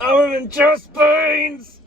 I'm in chest pains.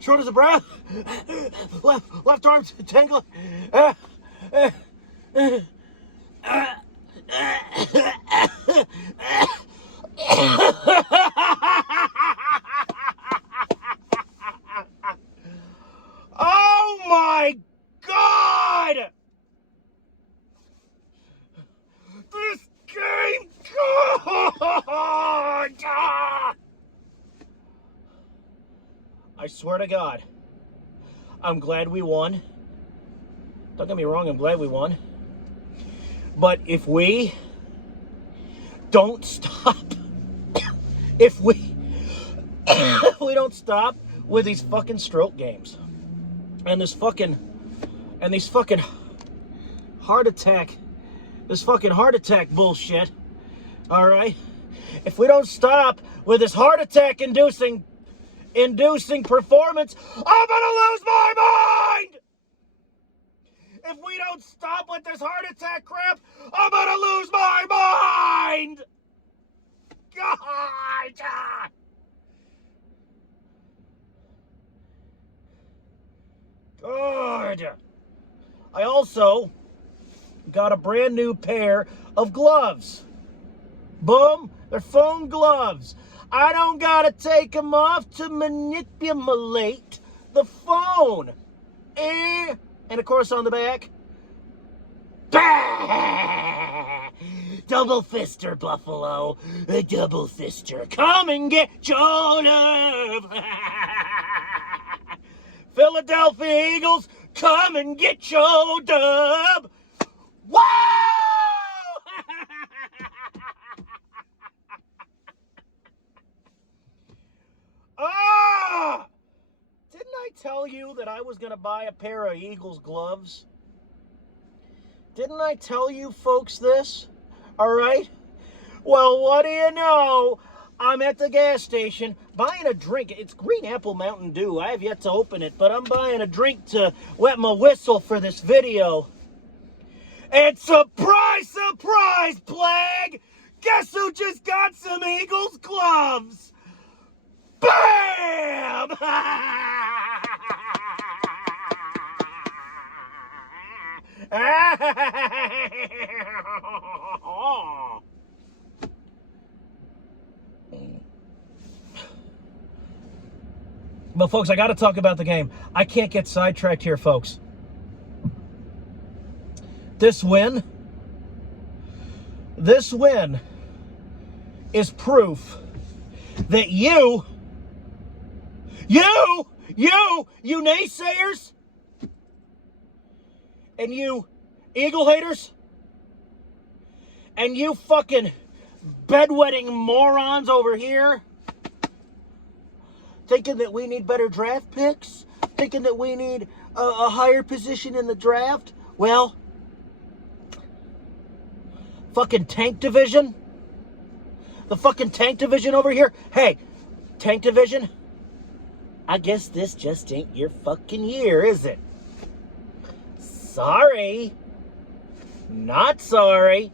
Short as a breath. Left arm's tingling. Oh my God! This game, God! I swear to God, I'm glad we won. Don't get me wrong, I'm glad we won. But if we don't stop, if we don't stop with these fucking stroke games and these fucking heart attack, this fucking heart attack bullshit, all right? If we don't stop with this heart attack inducing performance, I'm gonna lose my mind! If we don't stop with this heart attack crap, I'm gonna lose my mind! God! God! I also got a brand new pair of gloves. Boom! They're foam gloves. I don't gotta take them off to manipulate the phone. And of course on the back, bah! Double fister, Buffalo. A double fister. Come and get your love. Philadelphia Eagles, come and get your dub. Whoa! Ah! Didn't I tell you that I was going to buy a pair of Eagles gloves? Didn't I tell you folks this? All right? Well, what do you know? I'm at the gas station buying a drink. It's Green Apple Mountain Dew. I have yet to open it, but I'm buying a drink to wet my whistle for this video. And surprise, surprise, Plague! Guess who just got some Eagles gloves? Bam! But folks, I got to talk about the game. I can't get sidetracked here, folks. This win is proof that you naysayers and you Eagle haters and you fucking bedwetting morons over here thinking that we need better draft picks, thinking that we need a higher position in the draft. Well, fucking tank division. The fucking tank division over here. Hey, tank division. I guess this just ain't your fucking year, is it? Sorry. Not sorry.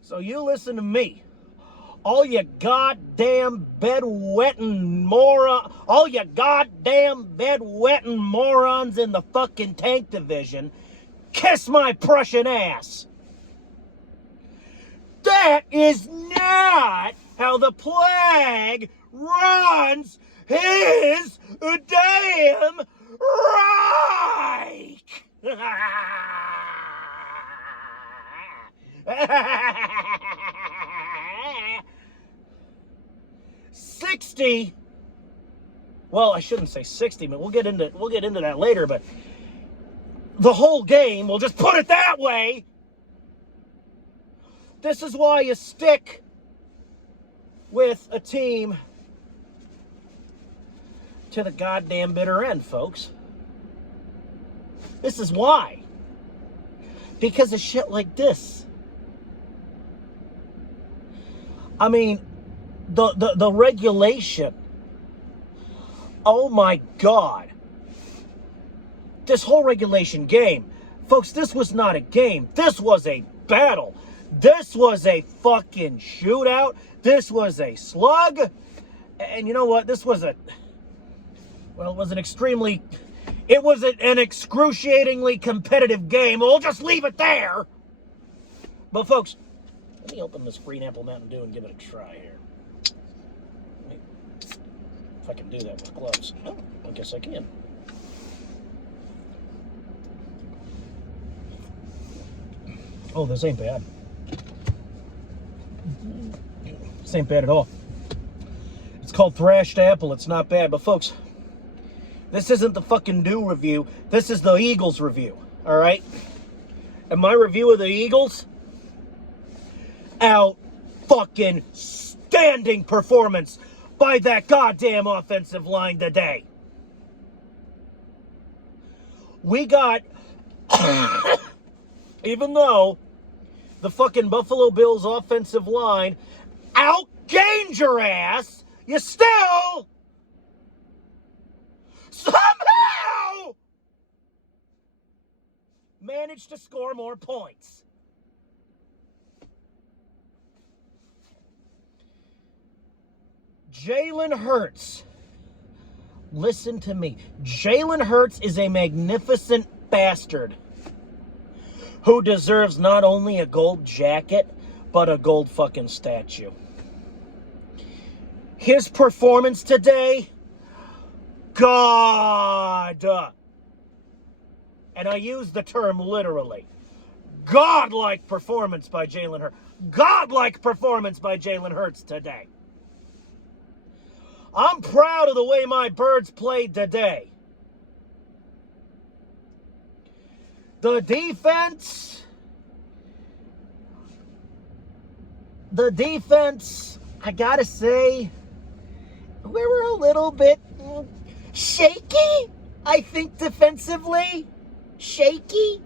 So you listen to me. All you goddamn bedwetting morons in the fucking tank division, kiss my Prussian ass. That is not how the Plague runs his damn Reich. 60. Well, I shouldn't say 60, but we'll get into that later, but the whole game, we'll just put it that way. This is why you stick with a team to the goddamn bitter end, folks. This is why. Because of shit like this. I mean, the regulation. Oh my God. This whole regulation game. Folks, this was not a game. This was a battle. This was a fucking shootout. This was a slug. And you know what? This was it was an excruciatingly competitive game. We'll just leave it there. But folks, let me open this Green Apple Mountain Dew and give it a try here. If I can do that with gloves. Oh, I guess I can. Oh, this ain't bad. This ain't bad at all. It's called Thrashed Apple. It's not bad. But folks, this isn't the fucking Dew review. This is the Eagles review. All right? And my review of the Eagles, out fucking standing performance by that goddamn offensive line today. We got, even though the fucking Buffalo Bills offensive line outgained your ass, you still somehow managed to score more points. Jalen Hurts, listen to me. Jalen Hurts is a magnificent bastard who deserves not only a gold jacket, but a gold fucking statue. His performance today, God, and I use the term literally, godlike performance by Jalen Hurts. Godlike performance by Jalen Hurts today. I'm proud of the way my Birds played today. The defense, I gotta say, we were a little bit shaky, I think, defensively. Shaky.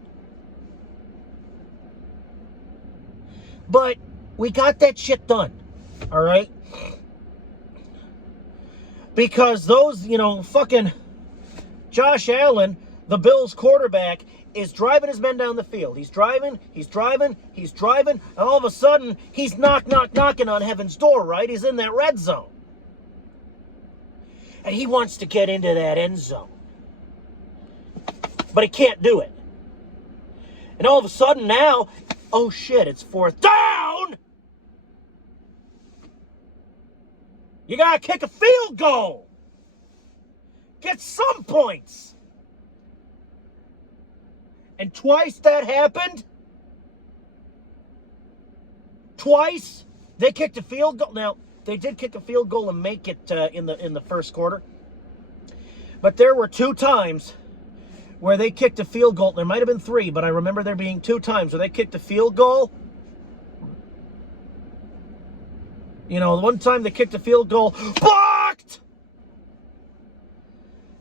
But we got that shit done, all right? Because those, fucking Josh Allen, the Bills quarterback, is driving his men down the field. He's driving, and all of a sudden, he's knocking on heaven's door, right? He's in that red zone. And he wants to get into that end zone. But he can't do it. And all of a sudden now, oh shit, it's fourth down! You gotta kick a field goal! Get some points! And twice that happened. Twice they kicked a field goal. Now, they did kick a field goal and make it in the first quarter. But there were 2 times where they kicked a field goal. There might have been 3, but I remember there being 2 times where they kicked a field goal. The one time they kicked a field goal, blocked!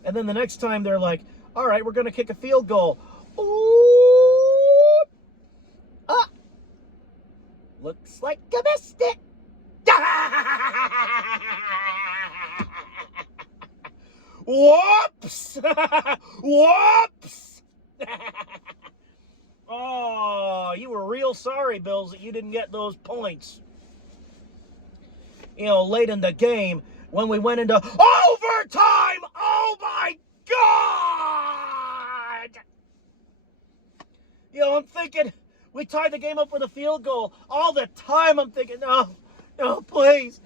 And then the next time they're like, all right, we're going to kick a field goal. Ooh. Ah. Looks like you missed it. Whoops! Whoops! Oh, you were real sorry, Bills, that you didn't get those points. Late in the game when we went into overtime. Oh my God! I'm thinking we tied the game up with a field goal. All the time I'm thinking, no, please,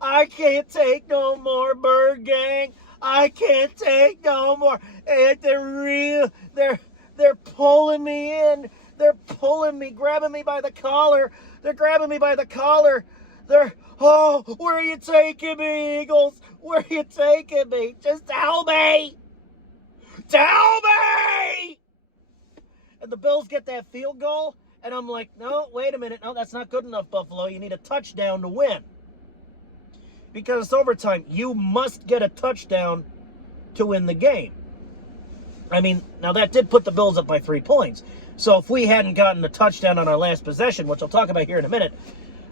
I can't take no more, Bird Gang. I can't take no more. And they're pulling me in. They're pulling me, grabbing me by the collar. They're grabbing me by the collar. Where are you taking me, Eagles? Where are you taking me? Just tell me. Tell me. And the Bills get that field goal, and I'm like, no, wait a minute. No, that's not good enough, Buffalo. You need a touchdown to win. Because it's overtime. You must get a touchdown to win the game. I mean, now that did put the Bills up by 3 points. So if we hadn't gotten a touchdown on our last possession, which I'll talk about here in a minute,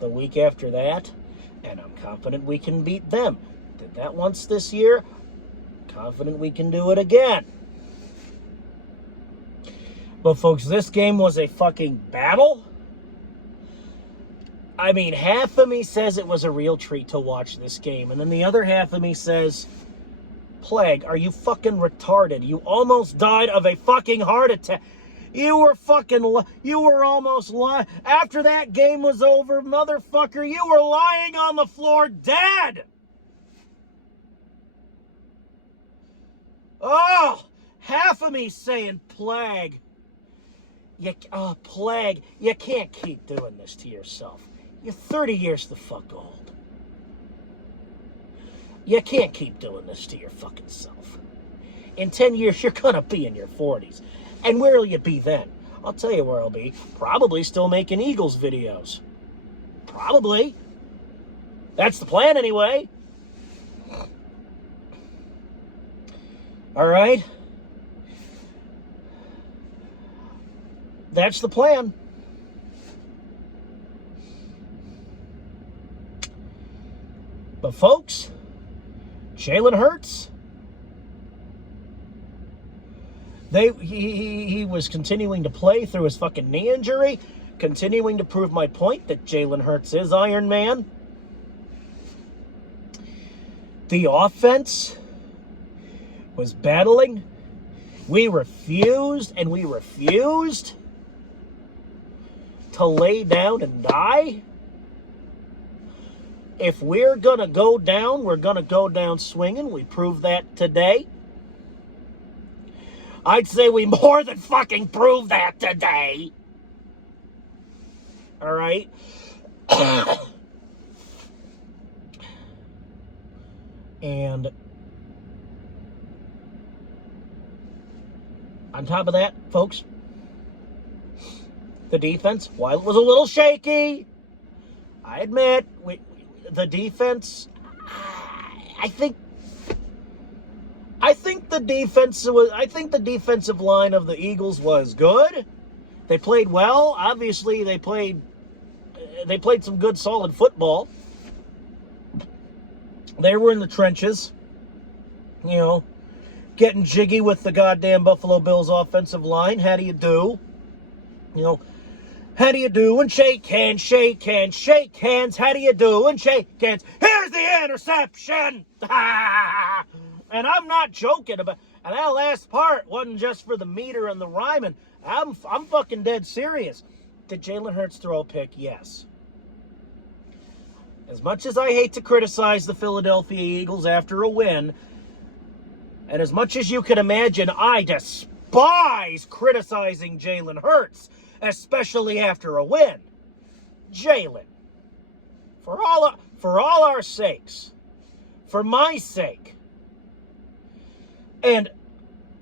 the week after that, and I'm confident we can beat them. Did that once this year. Confident we can do it again. But folks, this game was a fucking battle. I mean, half of me says it was a real treat to watch this game, and then the other half of me says, Plague, are you fucking retarded? You almost died of a fucking heart attack. You were almost lying. After that game was over, motherfucker, you were lying on the floor dead. Oh, half of me saying, Plague, Plague, you can't keep doing this to yourself. You're 30 years the fuck old. You can't keep doing this to your fucking self. In 10 years, you're gonna be in your 40s. And where will you be then? I'll tell you where I'll be. Probably still making Eagles videos. Probably. That's the plan anyway. All right? That's the plan. But folks, Jalen Hurts, he was continuing to play through his fucking knee injury, continuing to prove my point that Jalen Hurts is Iron Man. The offense was battling. We refused to lay down and die. If we're going to go down, we're going to go down swinging. We proved that today. I'd say we more than fucking proved that today. All right? And on top of that, folks, the defense, while it was a little shaky, I admit, the defense, I think the defensive line of the Eagles was good. They played well. Obviously, they played some good, solid football. They were in the trenches, getting jiggy with the goddamn Buffalo Bills offensive line. How do you do? How do you do? And shake hands, shake hands, shake hands. How do you do? And shake hands. Here's the interception. And I'm not joking about. And that last part wasn't just for the meter and the rhyming. I'm fucking dead serious. Did Jalen Hurts throw a pick? Yes. As much as I hate to criticize the Philadelphia Eagles after a win, and as much as you can imagine, I despise criticizing Jalen Hurts, especially after a win. Jalen, for all our sakes, for my sake, and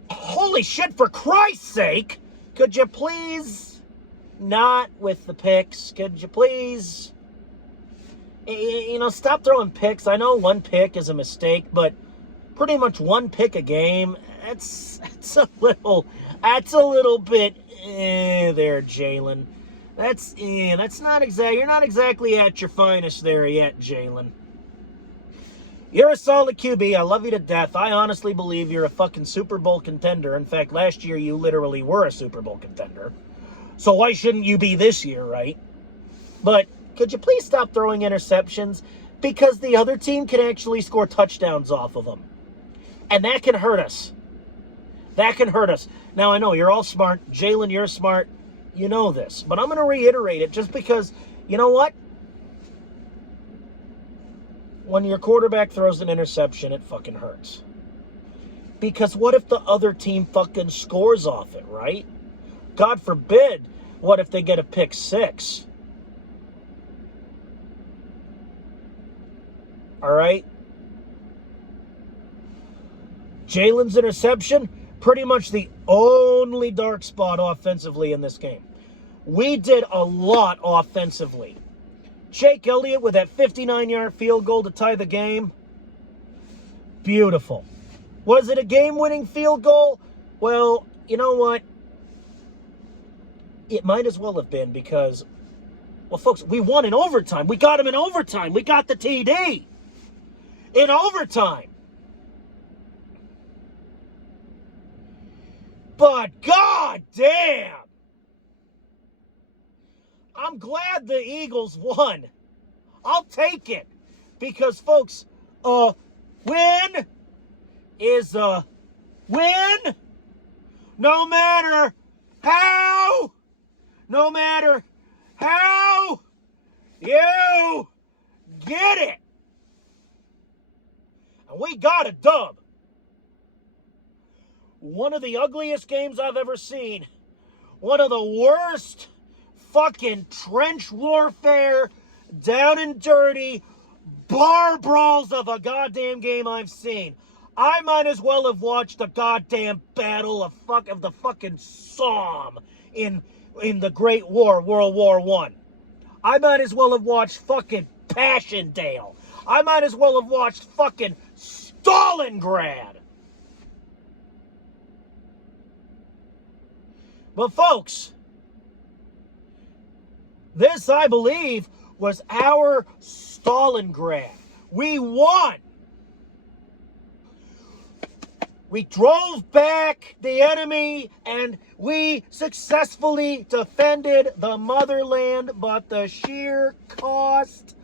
holy shit, for Christ's sake, could you please not with the picks? Could you please, stop throwing picks? I know one pick is a mistake, but pretty much one pick a game, that's a little bit there, Jalen. That's not exactly, you're not exactly at your finest there yet, Jalen. You're a solid QB. I love you to death. I honestly believe you're a fucking Super Bowl contender. In fact, last year you literally were a Super Bowl contender. So why shouldn't you be this year, right? But could you please stop throwing interceptions? Because the other team can actually score touchdowns off of them. And that can hurt us. That can hurt us. Now, I know you're all smart. Jalen, you're smart. You know this. But I'm going to reiterate it just because, you know what? When your quarterback throws an interception, it fucking hurts. Because what if the other team fucking scores off it, right? God forbid, what if they get a pick six? All right? Jalen's interception, pretty much the only dark spot offensively in this game. We did a lot offensively. Jake Elliott with that 59-yard field goal to tie the game. Beautiful. Was it a game-winning field goal? Well, you know what? It might as well have been because Well, folks, we won in overtime. We got him in overtime. We got the TD in overtime. But god damn, I'm glad the Eagles won. I'll take it. Because, folks, a win is a win. No matter how you get it. And we got a dub. One of the ugliest games I've ever seen. One of the worst fucking trench warfare, down and dirty, bar brawls of a goddamn game I've seen. I might as well have watched the goddamn battle of the fucking Somme in the Great War, World War I. I might as well have watched fucking Passchendaele. I might as well have watched fucking Stalingrad. But folks, this, I believe, was our Stalingrad. We won. We drove back the enemy and we successfully defended the motherland, but the sheer cost,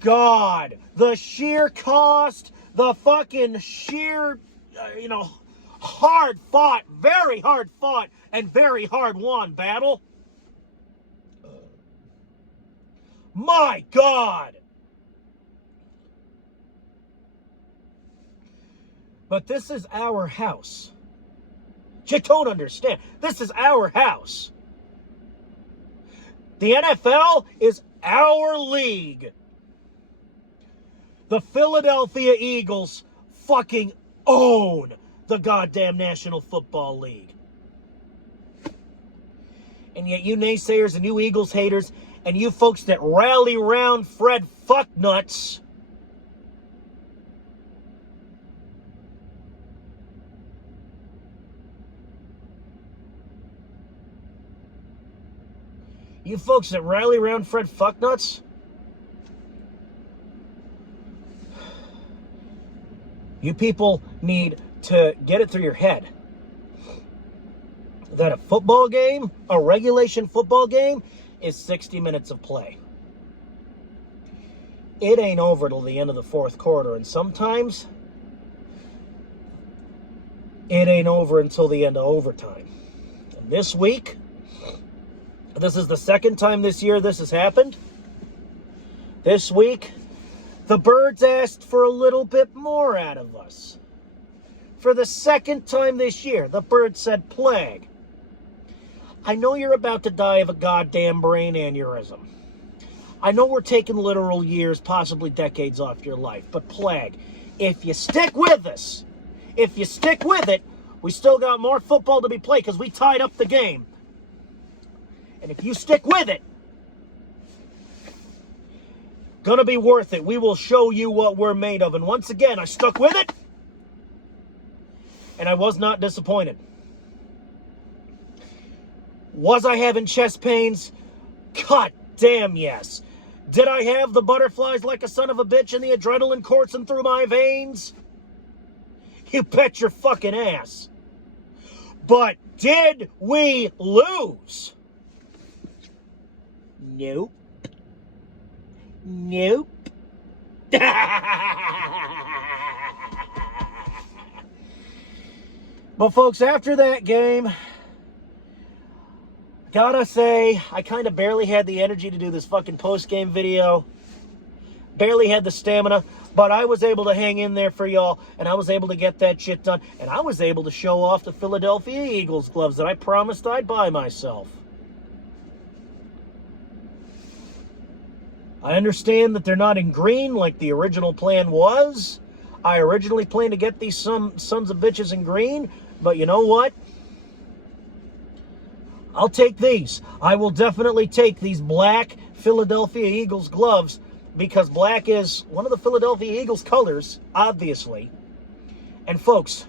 God, the sheer cost, the fucking sheer, hard fought, very hard fought, and very hard won battle. My God. But this is our house. You don't understand. This is our house. The NFL is our league. The Philadelphia Eagles fucking own the goddamn National Football League. And yet you naysayers and you Eagles haters and you folks that rally around Fred Fucknuts, you folks that rally around Fred Fucknuts, you people need to get it through your head that a football game, a regulation football game, is 60 minutes of play. It ain't over till the end of the fourth quarter, and sometimes it ain't over until the end of overtime. And this week, this is the second time this year this has happened. This week, the Birds asked for a little bit more out of us. For the second time this year, the Birds said, Plague, I know you're about to die of a goddamn brain aneurysm. I know we're taking literal years, possibly decades off your life, but Plague, if you stick with us, if you stick with it, we still got more football to be played because we tied up the game. And if you stick with it, gonna be worth it. We will show you what we're made of. And once again, I stuck with it, and I was not disappointed. Was I having chest pains? God damn yes. Did I have the butterflies like a son of a bitch and the adrenaline coursing through my veins? You bet your fucking ass. But did we lose? Nope. Nope. But folks, after that game, gotta say, I kind of barely had the energy to do this fucking post-game video. Barely had the stamina, but I was able to hang in there for y'all, and I was able to get that shit done, and I was able to show off the Philadelphia Eagles gloves that I promised I'd buy myself. I understand that they're not in green like the original plan was. I originally planned to get these sons of bitches in green, but you know what? I'll take these. I will definitely take these black Philadelphia Eagles gloves because black is one of the Philadelphia Eagles colors, obviously. And folks,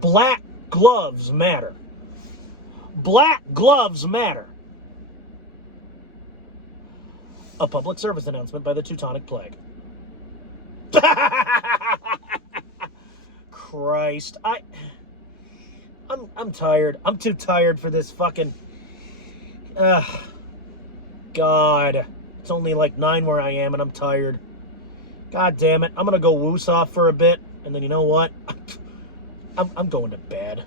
black gloves matter. Black gloves matter. A public service announcement by the Teutonic Plague. Christ, I'm tired. I'm too tired for this fucking. God, it's only like 9 where I am, and I'm tired. God damn it! I'm gonna go woos off for a bit, and then you know what? I'm going to bed.